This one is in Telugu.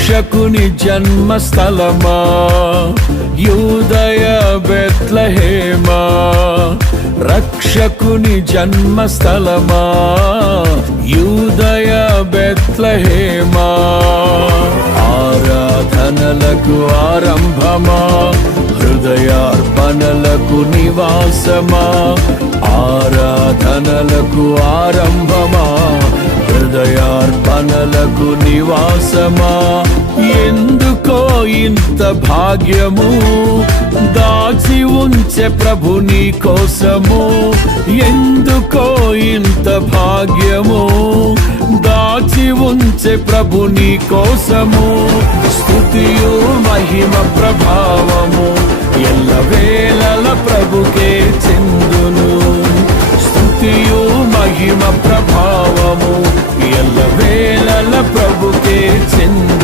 రక్షకుని జన్మస్థలమా యూదయ బెత్లెహేమా, రక్షకుని జన్మస్థలమా యూదయ బెత్లెహేమా. ఆరాధనలకు ఆరంభమా, హృదయార్పణలకు నివాసమా, ఆరాధనలకు ఆరంభమా, హృదయార్పణలకు నివాసమా. ఎందుకో ఇంత భాగ్యము దాచి ఉంచే ప్రభు నీ కోసము, ఎందుకో ఇంత భాగ్యము దాచి ఉంచే ప్రభు నీ కోసము. స్తుతియు మహిమ ప్రభావము ఎల్లవేళల ప్రభుకే చెందును, స్తుతియు మహిమ ప్రభావము ఎల్లవేళల ప్రభుకే చెందును.